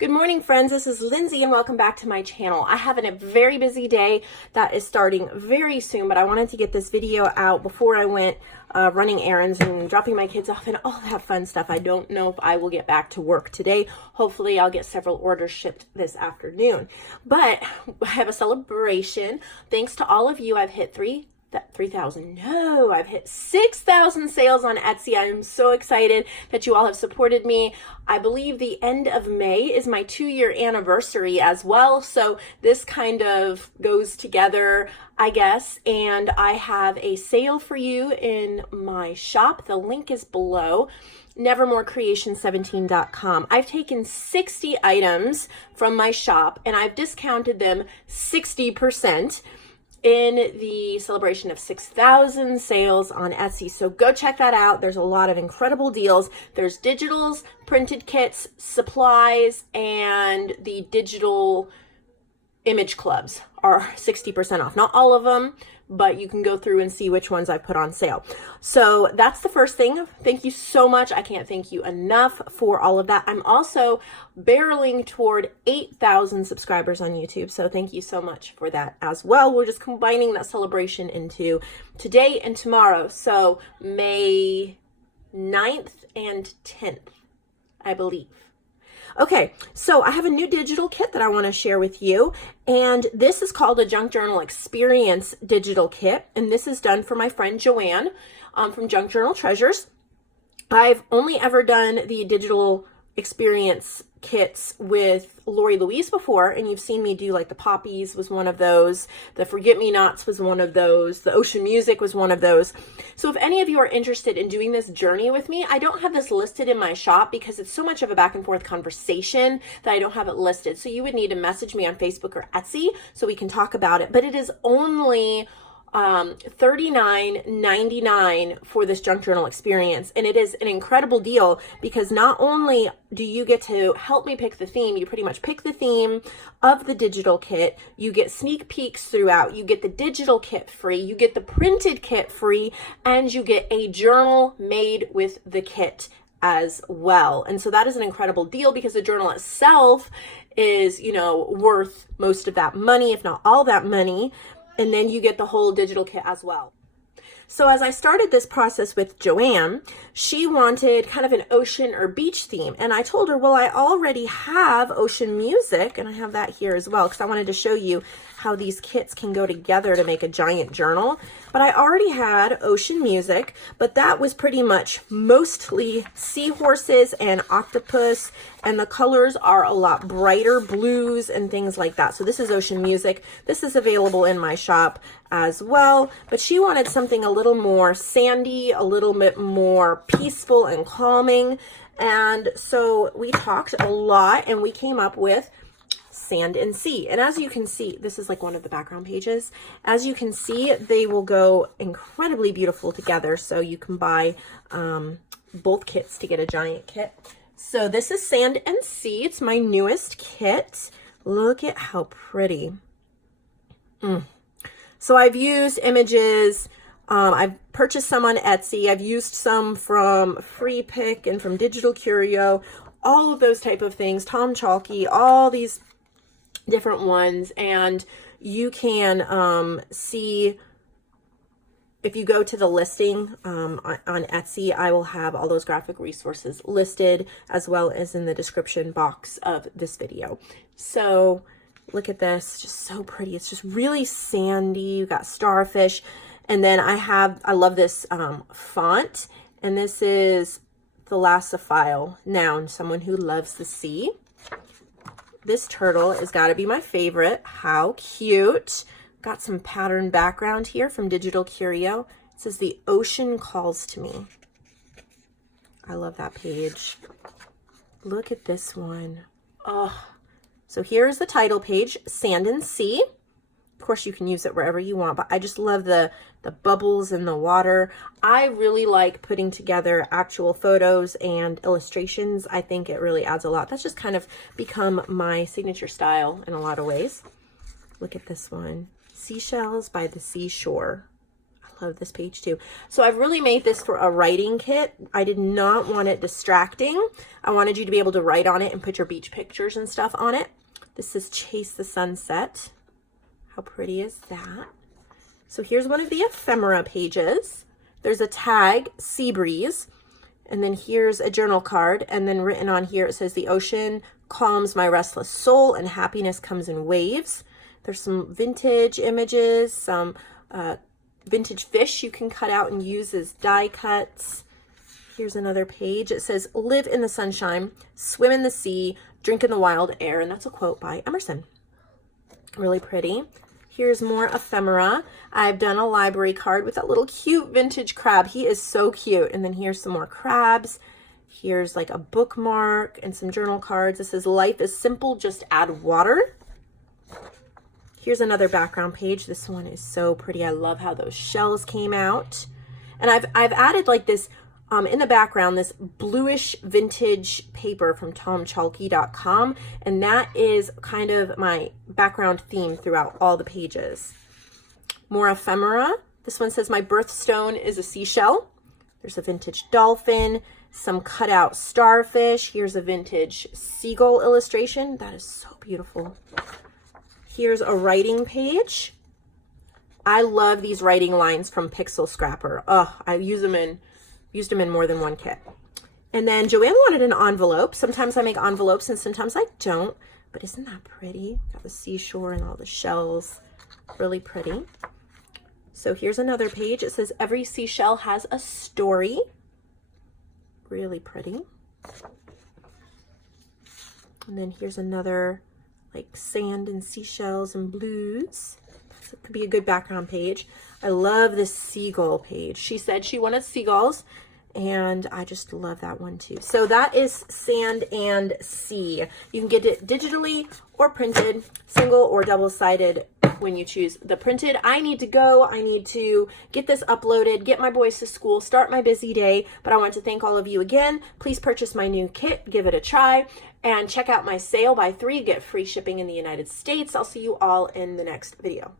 Good morning, friends. This is Lindsay and welcome back to my channel. I have a very busy day that is starting very soon, but I wanted to get this video out before I went running errands and dropping my kids off and all that fun stuff. I don't know if I will get back to work today. Hopefully I'll get several orders shipped this afternoon. But I have a celebration. Thanks to all of you, I've hit 3,000. No, I've hit 6,000 sales on Etsy. I'm so excited that you all have supported me. I believe the end of May is my 2-year anniversary as well. So this kind of goes together, I guess. And I have a sale for you in my shop. The link is below. nevermorecreation17.com. I've taken 60 items from my shop and I've discounted them 60% in the celebration of 6,000 sales on Etsy. So go check that out. There's a lot of incredible deals. There's digitals, printed kits, supplies, and the digital image clubs are 60% off. Not all of them, but you can go through and see which ones I put on sale. So that's the first thing. Thank you so much. I can't thank you enough for all of that. I'm also barreling toward 8,000 subscribers on YouTube. So thank you so much for that as well. We're just combining that celebration into today and tomorrow. So May 9th and 10th, I believe. Okay, so I have a new digital kit that I want to share with you, and this is called a Junk Journal Experience digital kit, and this is done for my friend Joanne from Junk Journal Treasures. I've only ever done the digital experience kits with Lori Louise before, and you've seen me do like the poppies was one of those, the forget-me-nots was one of those, the ocean music was one of those. So if any of you are interested in doing this journey with me, I don't have this listed in my shop because it's so much of a back and forth conversation that I don't have it listed. So you would need to message me on Facebook or Etsy so we can talk about it. But it is only $39.99 for this junk journal experience, and it is an incredible deal because not only do you get to help me pick the theme, you pretty much pick the theme of the digital kit, you get sneak peeks throughout, you get the digital kit free, you get the printed kit free, and you get a journal made with the kit as well. And so that is an incredible deal because the journal itself is, you know, worth most of that money, if not all that money. And then you get the whole digital kit as well. So as I started this process with Joanne, she wanted kind of an ocean or beach theme. And I told her, well, I already have ocean music, and I have that here as well, because I wanted to show you how these kits can go together to make a giant journal. But I already had ocean music, but that was pretty much mostly seahorses and octopus, and the colors are a lot brighter, blues and things like that. So this is ocean music. This is available in my shop as well, but she wanted something a little more sandy, a little bit more peaceful and calming. And so we talked a lot and we came up with sand and sea. And as you can see, this is like one of the background pages. As you can see, they will go incredibly beautiful together. So you can buy both kits to get a giant kit. So this is sand and sea. It's my newest kit. Look at how pretty. So I've used images. I've purchased some on Etsy. I've used some from Freepik and from DigitalCurio, all of those type of things, Tom Chalky, all these different ones. And you can see, if you go to the listing on Etsy, I will have all those graphic resources listed as well as in the description box of this video. So look at this, just so pretty. It's just really sandy. You got starfish. And then I love this font, and this is Thalassophile, noun, someone who loves the sea. This turtle has got to be my favorite. How cute. Got some pattern background here from DigitalCurio. It says, "The ocean calls to me." I love that page. Look at this one. Oh, so here's the title page, Sand and Sea. Of course, you can use it wherever you want, but I just love the bubbles in the water. I really like putting together actual photos and illustrations. I think it really adds a lot. That's just kind of become my signature style in a lot of ways. Look at this one. Seashells by the seashore. I love this page too. So I've really made this for a writing kit. I did not want it distracting. I wanted you to be able to write on it and put your beach pictures and stuff on it. This says Chase the Sunset. How pretty is that? So here's one of the ephemera pages. There's a tag, Sea Breeze. And then here's a journal card. And then written on here, it says, the ocean calms my restless soul and happiness comes in waves. There's some vintage images, some vintage fish you can cut out and use as die cuts. Here's another page. It says, live in the sunshine, swim in the sea, drink in the wild air. And that's a quote by Emerson. Really pretty. Here's more ephemera. I've done a library card with that little cute vintage crab. He is so cute. And then here's some more crabs. Here's like a bookmark and some journal cards. This says, life is simple, just add water. Here's another background page. This one is so pretty. I love how those shells came out. And I've added like this in the background, this bluish vintage paper from tomchalky.com. And that is kind of my background theme throughout all the pages. More ephemera. This one says, my birthstone is a seashell. There's a vintage dolphin, some cutout starfish. Here's a vintage seagull illustration. That is so beautiful. Here's a writing page. I love these writing lines from Pixelscrapper. Oh, I used them in more than one kit. And then Joanne wanted an envelope. Sometimes I make envelopes and sometimes I don't, but isn't that pretty? Got the seashore and all the shells. Really pretty. So here's another page. It says, every seashell has a story. Really pretty. And then here's another like sand and seashells and blues. So it could be a good background page. I love this seagull page. She said she wanted seagulls, and I just love that one too. So that is Sand and Sea. You can get it digitally or printed, single or double-sided when you choose the printed. I need to go. I need to get this uploaded, get my boys to school, start my busy day. But I want to thank all of you again. Please purchase my new kit, give it a try, and check out my sale. Buy 3, get free shipping in the United States. I'll see you all in the next video.